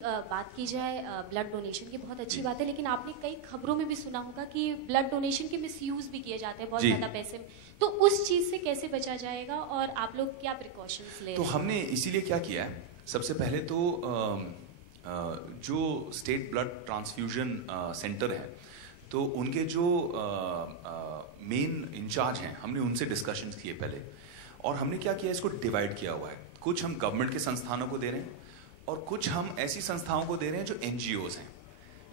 बात की जाए ब्लड डोनेशन की, बहुत अच्छी बात है, लेकिन आपने कई खबरों में भी सुना होगा कि ब्लड डोनेशन के मिसयूज भी किए जाते हैं बहुत ज़्यादा पैसे में। तो उस चीज़ से कैसे बचा जाएगा और आप लोग क्या प्रिकॉशंस ले रहे हैं? तो हमने इसीलिए क्या किया है, सबसे पहले तो जो स्टेट ब्लड ट्रांसफ्यूजन सेंटर है, तो उनके जो मेन इंचार्ज हैं, हमने उनसे डिस्कशंस किए पहले। और हमने क्या किया, इसको डिवाइड किया हुआ है। कुछ हम गवर्नमेंट के संस्थानों को दे रहे हैं और कुछ हम ऐसी संस्थाओं को दे रहे हैं जो एनजीओज हैं,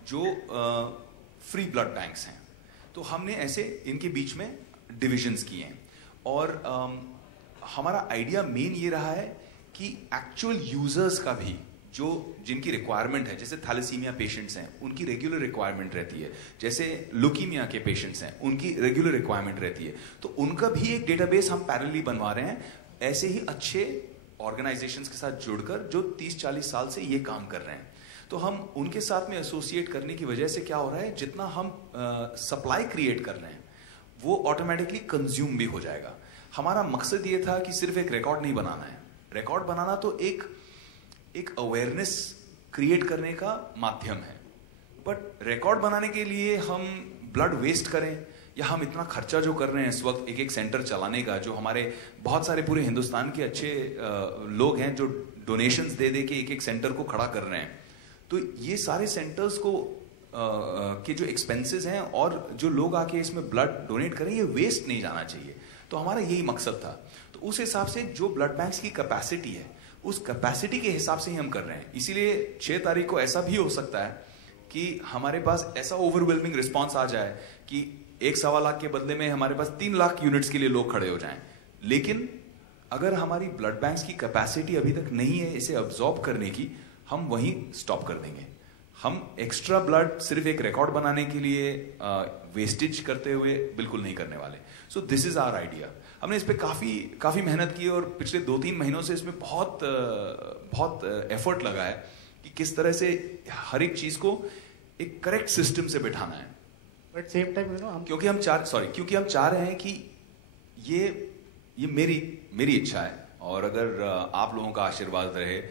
जो फ्री ब्लड बैंक्स हैं। तो हमने ऐसे इनके बीच में डिविजन्स किए हैं। और हमारा आइडिया मेन ये रहा है कि एक्चुअल यूजर्स का भी जो जिनकी रिक्वायरमेंट है, जैसे थैलेसीमिया पेशेंट्स हैं, उनकी रेगुलर रिक्वायरमेंट रहती है, जैसे लुकीमिया के पेशेंट्स हैं, उनकी रेगुलर रिक्वायरमेंट रहती है, तो उनका भी एक डेटाबेस हम पैरेलली बनवा रहे हैं, ऐसे ही अच्छे ऑर्गेनाइजेशंस के साथ जुड़कर जो 30-40 साल से ये काम कर रहे हैं। तो हम उनके साथ में एसोसिएट करने की वजह से क्या हो रहा है, जितना हम सप्लाई क्रिएट कर रहे हैं वो ऑटोमेटिकली कंज्यूम भी हो जाएगा। हमारा मकसद ये था कि सिर्फ एक रिकॉर्ड नहीं बनाना है, रिकॉर्ड बनाना तो एक अवेयरनेस क्रिएट करने का माध्यम है, बट रिकॉर्ड बनाने के लिए हम ब्लड वेस्ट करें या हम इतना खर्चा जो कर रहे हैं इस वक्त एक सेंटर चलाने का, जो हमारे बहुत सारे पूरे हिंदुस्तान के अच्छे लोग हैं जो डोनेशंस दे दे के एक सेंटर को खड़ा कर रहे हैं, तो ये सारे सेंटर्स को के जो एक्सपेंसेस हैं और जो लोग आके इसमें ब्लड डोनेट करें, ये वेस्ट नहीं जाना चाहिए। तो हमारा यही मकसद था। तो उस हिसाब से जो ब्लड बैंक्स की कैपेसिटी है, उस कैपेसिटी के हिसाब से ही हम कर रहे हैं। इसीलिए 6 तारीख को ऐसा भी हो सकता है कि हमारे पास ऐसा ओवरवेलमिंग रिस्पॉन्स आ जाए कि 1.25 लाख के बदले में हमारे पास 3 लाख यूनिट्स के लिए लोग खड़े हो जाएं। लेकिन अगर हमारी ब्लड बैंक्स की कैपेसिटी अभी तक नहीं है इसे अब्जॉर्ब करने की, हम वहीं स्टॉप कर देंगे। हम एक्स्ट्रा ब्लड सिर्फ एक रिकॉर्ड बनाने के लिए वेस्टेज करते हुए बिल्कुल नहीं करने वाले। So this is our idea. हमने इस पर काफ़ी मेहनत की और पिछले 2-3 महीनों से इसमें बहुत एफर्ट लगा है कि किस तरह से हर एक चीज़ को एक करेक्ट सिस्टम से बिठाना है। बट सेम टाइम क्योंकि हम चाह रहे हैं कि ये मेरी इच्छा है, और अगर आप लोगों का आशीर्वाद रहे,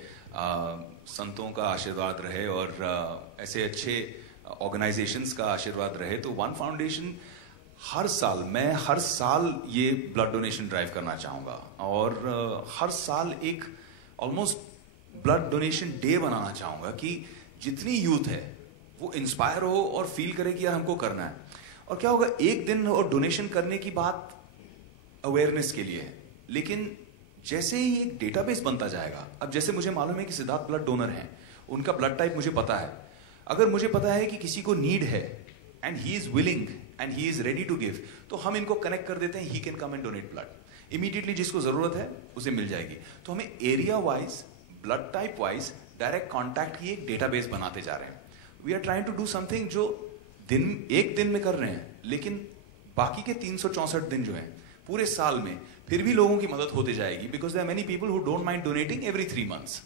संतों का आशीर्वाद रहे और ऐसे अच्छे ऑर्गेनाइजेशंस का आशीर्वाद रहे, तो वन फाउंडेशन मैं हर साल ये ब्लड डोनेशन ड्राइव करना चाहूँगा और हर साल एक ऑलमोस्ट ब्लड डोनेशन डे बनाना चाहूँगा कि जितनी यूथ है वो इंस्पायर हो और फील करे कि यार हमको करना है। और क्या होगा, एक दिन और डोनेशन करने की बात अवेयरनेस के लिए है, लेकिन जैसे ही एक डेटाबेस बनता जाएगा, अब जैसे मुझे मालूम है कि सिद्धार्थ ब्लड डोनर हैं, उनका ब्लड टाइप मुझे पता है, अगर मुझे पता है कि किसी को नीड है and he is willing and he is ready to give, तो हम इनको कनेक्ट कर देते हैं, he can come and donate blood immediately. जिसको जरूरत है उसे मिल जाएगी। तो हमें area wise, blood type wise direct contact की एक डेटाबेस बनाते जा रहे हैं। We are trying to do something जो एक दिन में कर रहे हैं, लेकिन बाकी के 364 दिन जो हैं पूरे साल में फिर भी लोगों की मदद होती जाएगी, because there are many people who don't mind donating every 3 months.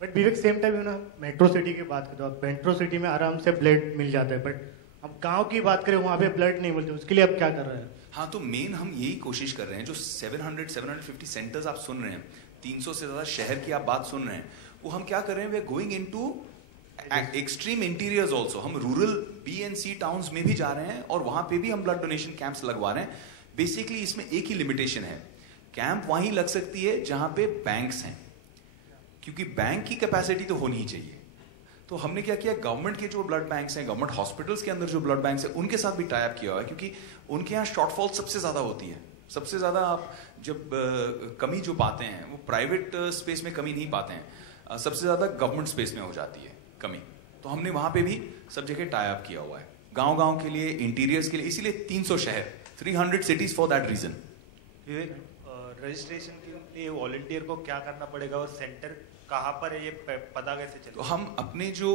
But Vivek, same time metro city की बात करें, मेट्रो सिटी में आराम से ब्लड मिल जाता है, बट हम गांव की बात करें वहां पे ब्लड नहीं मिलते, उसके लिए अब क्या कर रहे हैं? हाँ, तो मेन हम यही कोशिश कर रहे हैं, जो 750 सेंटर्स आप सुन रहे हैं, 300 से ज्यादा शहर की आप बात सुन रहे हैं, वो हम क्या कर रहे हैं, we going into extreme interiors also. हम rural B and C towns में भी जा रहे हैं और वहां पे भी हम ब्लड डोनेशन कैंप्स लगवा रहे हैं। बेसिकली इसमें एक ही लिमिटेशन है, कैंप वहीं लग सकती है जहां पे बैंक्स हैं, क्योंकि बैंक की कैपेसिटी तो होनी ही चाहिए। तो हमने क्या किया, गवर्नमेंट के जो ब्लड बैंक्स हैं, गवर्नमेंट हॉस्पिटल्स के अंदर जो ब्लड बैंक्स हैं, उनके साथ भी टाई अप किया हुआ है, क्योंकि उनके यहाँ शॉर्टफॉल सबसे ज्यादा होती है। सबसे ज्यादा आप जब कमी जो पाते हैं वो प्राइवेट स्पेस में कमी नहीं पाते हैं, सबसे ज्यादा गवर्नमेंट स्पेस में हो जाती है कमी। तो हमने वहां पे भी सब जगह टाई अप किया हुआ है, गांव के लिए, इंटीरियर्स के लिए, इसीलिए 300 शहर, 300 cities for that reason. Registration के लिए वॉलंटियर को क्या करना पड़ेगा और सेंटर कहाँ पर है, ये पता कैसे चलेगा? तो हम अपने जो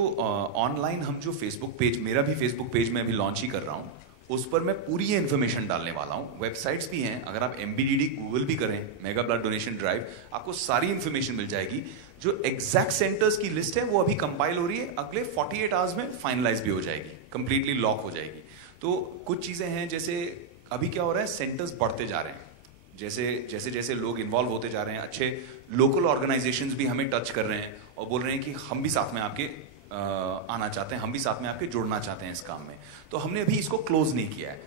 ऑनलाइन हम जो फेसबुक पेज, मेरा भी फेसबुक पेज में अभी लॉन्च ही कर रहा हूँ, उस पर मैं पूरी ये इन्फॉर्मेशन डालने वाला हूँ। वेबसाइट्स भी हैं, अगर आप MBDD गूगल भी करें, मेगा ब्लड डोनेशन ड्राइव, आपको सारी इन्फॉर्मेशन मिल जाएगी। जो एग्जैक्ट सेंटर्स की लिस्ट है वो अभी कंपाइल हो रही है, अगले 48 आवर्स में फाइनलाइज भी हो जाएगी, कंप्लीटली लॉक हो जाएगी। तो कुछ चीजें हैं, जैसे अभी क्या हो रहा है, सेंटर्स बढ़ते जा रहे हैं, जैसे लोग इन्वॉल्व होते जा रहे हैं, अच्छे लोकल ऑर्गेनाइजेशंस भी हमें टच कर रहे हैं और बोल रहे हैं कि हम भी साथ में आपके आना चाहते हैं, हम भी साथ में आपके जुड़ना चाहते हैं इस काम में। तो हमने अभी इसको क्लोज नहीं किया है,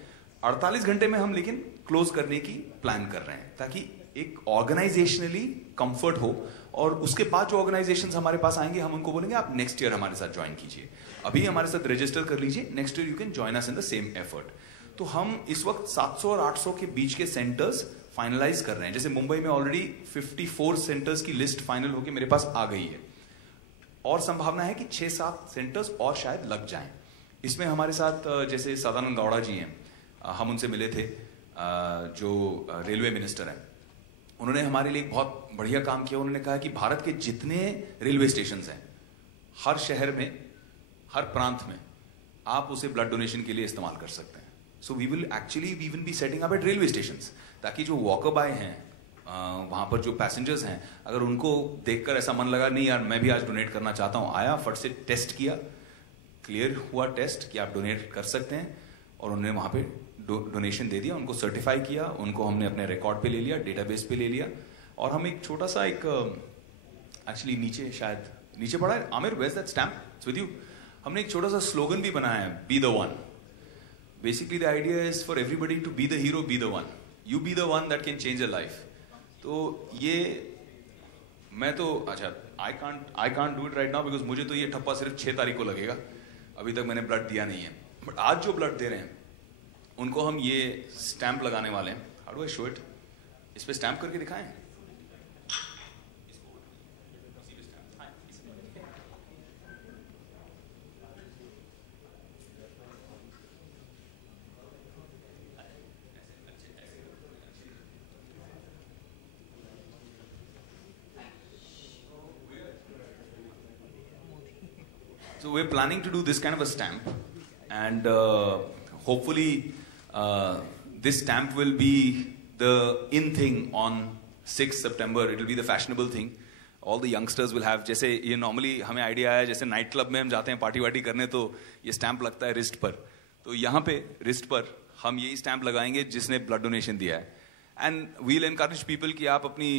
48 घंटे में हम लेकिन क्लोज करने की प्लान कर रहे हैं, ताकि एक ऑर्गेनाइजेशनली कंफर्ट हो, और उसके बाद जो ऑर्गेनाइजेशंस हमारे पास आएंगे हम उनको बोलेंगे आप नेक्स्ट ईयर हमारे साथ ज्वाइन कीजिए, अभी हमारे साथ रजिस्टर कर लीजिए, next year you can join us in the same effort. तो हम इस वक्त 700 और 800 के बीच के सेंटर्स फाइनलाइज कर रहे हैं। जैसे मुंबई में ऑलरेडी 54 सेंटर्स की लिस्ट फाइनल होकर मेरे पास आ गई है, और संभावना है कि 6-7 सेंटर्स और शायद लग जाएं। इसमें हमारे साथ जैसे सदानंद गौड़ा जी हैं, हम उनसे मिले थे, जो रेलवे मिनिस्टर हैं। उन्होंने हमारे लिए एक बहुत बढ़िया काम किया। उन्होंने कहा कि भारत के जितने रेलवे स्टेशन हैं, हर शहर में, हर प्रांत में आप उसे ब्लड डोनेशन के लिए इस्तेमाल कर सकते हैं। So we will be setting up at railway stations, ताकि जो वॉकअप आए हैं वहां पर जो पैसेंजर्स हैं, अगर उनको देखकर ऐसा मन लगा नहीं यार मैं भी आज डोनेट करना चाहता हूं, आया फट से टेस्ट किया, क्लियर हुआ टेस्ट कि आप डोनेट कर सकते हैं, और उन्होंने वहां पे डोनेशन दे दिया, उनको सर्टिफाई किया, उनको हमने अपने रिकॉर्ड पे ले लिया, डेटाबेस पे ले लिया। और हम एक छोटा सा एक एक्चुअली नीचे शायद नीचे पड़ा है, Aamir where is that stamp, it's with you. हमने एक छोटा सा स्लोगन भी बनाया है, be the one. Basically the idea is for everybody to be the hero, be the one, you be the one that can change a life. तो ये मैं तो अच्छा I can't do it right now, because मुझे तो ये ठप्पा सिर्फ 6 तारीख को लगेगा, अभी तक मैंने ब्लड दिया नहीं है। बट आज जो ब्लड दे रहे हैं उनको हम ये स्टैंप लगाने वाले हैं। How do I show it? इस पे स्टैंप करके दिखाएं। So we're planning to do this kind of a stamp, and hopefully this stamp will be the in thing on 6th September. It will be the fashionable thing. All the youngsters will have, जैसे ये normally हमें idea आया, जैसे night club में हम जाते हैं party वार्टी करने, तो ये स्टैंप लगता है रिस्ट पर, तो यहाँ पे रिस्ट पर हम यही स्टैंप लगाएंगे जिसने ब्लड डोनेशन दिया है। एंड वील एनकरेज पीपल कि आप अपनी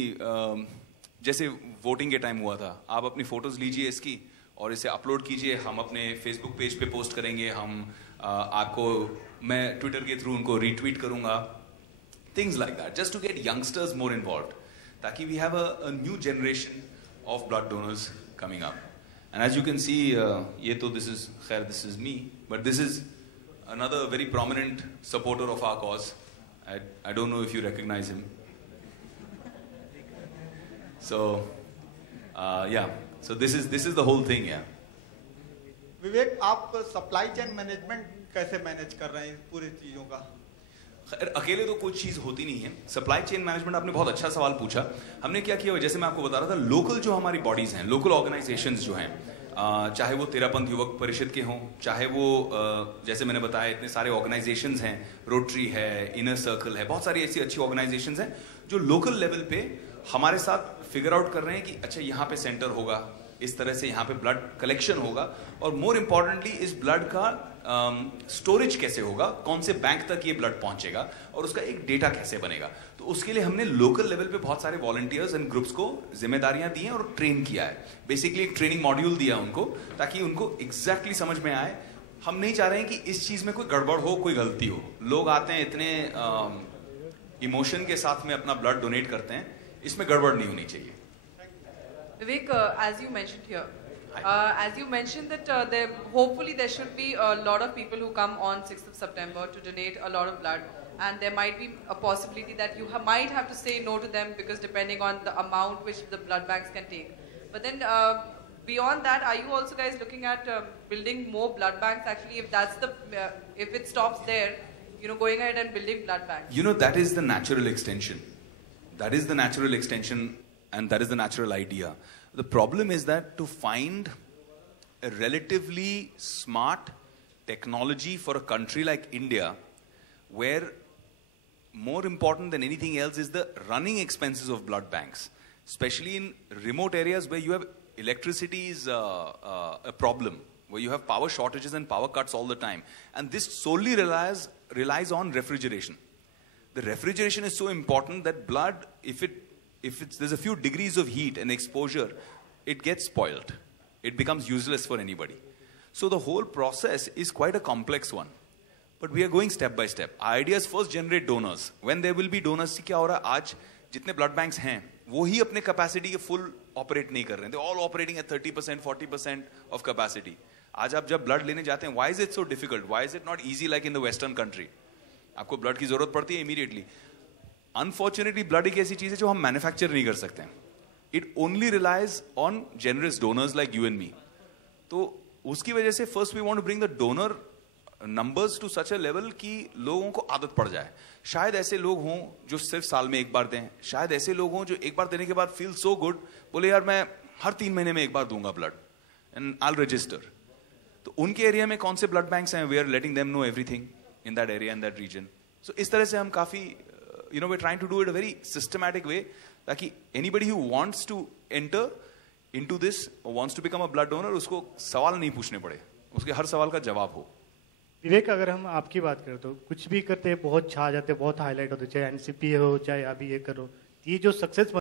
जैसे वोटिंग के टाइम हुआ था, आप अपनी फोटोज लीजिए इसकी और इसे अपलोड कीजिए, हम अपने फेसबुक पेज पे पोस्ट करेंगे, हम आपको मैं ट्विटर के थ्रू उनको रीट्वीट करूंगा, things like that, just to get youngsters more involved, ताकि we have a new generation of blood donors coming up. And as you can see, ये तो this is me, but this is another very prominent supporter of our cause. I don't know if you recognize him. So yeah, so this is the whole thing. Yeah. विवेक, आप supply chain management कैसे manage कर रहे हैं पूरी चीजों का? अकेले तो कोई चीज होती नहीं है। सप्लाई चेन मैनेजमेंट, आपने बहुत अच्छा सवाल पूछा। हमने क्या किया, जैसे मैं आपको बता रहा था, लोकल जो हमारी बॉडीज हैं, लोकल ऑर्गेनाइजेशंस जो हैं, चाहे वो तेरापंथ युवक परिषद के हों, चाहे वो जैसे मैंने बताया इतने सारे ऑर्गेनाइजेशंस हैं, रोटरी है, इनर सर्कल है, बहुत सारी ऐसी अच्छी ऑर्गेनाइजेशंस हैं जो लोकल लेवल पे हमारे साथ फिगर आउट कर रहे हैं कि अच्छा यहाँ पे सेंटर होगा, इस तरह से यहाँ पे ब्लड कलेक्शन होगा, और मोर इम्पोर्टेंटली इस ब्लड का स्टोरेज कैसे होगा, कौन से बैंक तक ये ब्लड पहुंचेगा, और उसका एक डेटा कैसे बनेगा। तो उसके लिए हमने लोकल लेवल पे बहुत सारे वॉलंटियर्स एंड ग्रुप्स को जिम्मेदारियां दी हैं और ट्रेन किया है। बेसिकली एक ट्रेनिंग मॉड्यूल दिया उनको, ताकि उनको एग्जैक्टली समझ में आए। हम नहीं चाह रहे हैं कि इस चीज में कोई गड़बड़ हो, कोई गलती हो। लोग आते हैं इतने इमोशन के साथ में अपना ब्लड डोनेट करते हैं, इसमें गड़बड़ नहीं होनी चाहिए। Vivek, as you mentioned here, as you mentioned that hopefully there should be a lot of people who come on 6th of September to donate a lot of blood, and there might be a possibility that you might have to say no to them because depending on the amount which the blood banks can take. But then beyond that, are you also guys looking at building more blood banks? Actually, if that's the if it stops there, going ahead and building blood banks. That is the natural extension. That is the natural extension. And that is the natural idea. The problem is that to find a relatively smart technology for a country like India, where more important than anything else is the running expenses of blood banks, especially in remote areas where you have electricity is a problem, where you have power shortages and power cuts all the time. And this solely relies on refrigeration. The refrigeration is so important that blood, if there's a few degrees of heat and exposure, it gets spoiled. It becomes useless for anybody. So the whole process is quite a complex one. But we are going step by step. Our idea is first generate donors. When there will be donors, क्या हो रहा है आज जितने blood banks हैं वो ही अपने capacity के full operate नहीं कर रहे हैं. They all operating at 30%, 40% of capacity. आज आप जब blood लेने जाते हैं, why is it so difficult? Why is it not easy like in the Western country? आपको blood की जरूरत पड़ती है immediately. Unfortunately, blood एक ऐसी चीज है जो हम manufacture नहीं कर सकते हैं. It only relies on generous donors like you and me. तो उसकी वजह से first we want to bring the donor numbers to such a level कि लोगों को आदत पड़ जाए. शायद ऐसे लोग हों जो सिर्फ साल में एक बार दें, शायद ऐसे लोग हों जो एक बार देने के बाद feel so good, बोले यार मैं हर 3 महीने में एक बार दूंगा blood and I'll register. तो उनके एरिया में कौन से blood banks हैं, we are letting them know everything in that area and that region. So इस तरह से हम काफी we're trying to do it a very systematic way ताकि anybody who wants to enter into this or wants to become a blood donor उसको सवाल नहीं पूछने पड़े, उसके हर सवाल का जवाब हो. विवेक, अगर हम आपकी बात करें तो कुछ भी करते हैं बहुत छा जाते हैं, बहुत हाईलाइट होते, चाहे एनसीपी हो चाहे अभी ये करो, ये जो सक्सेस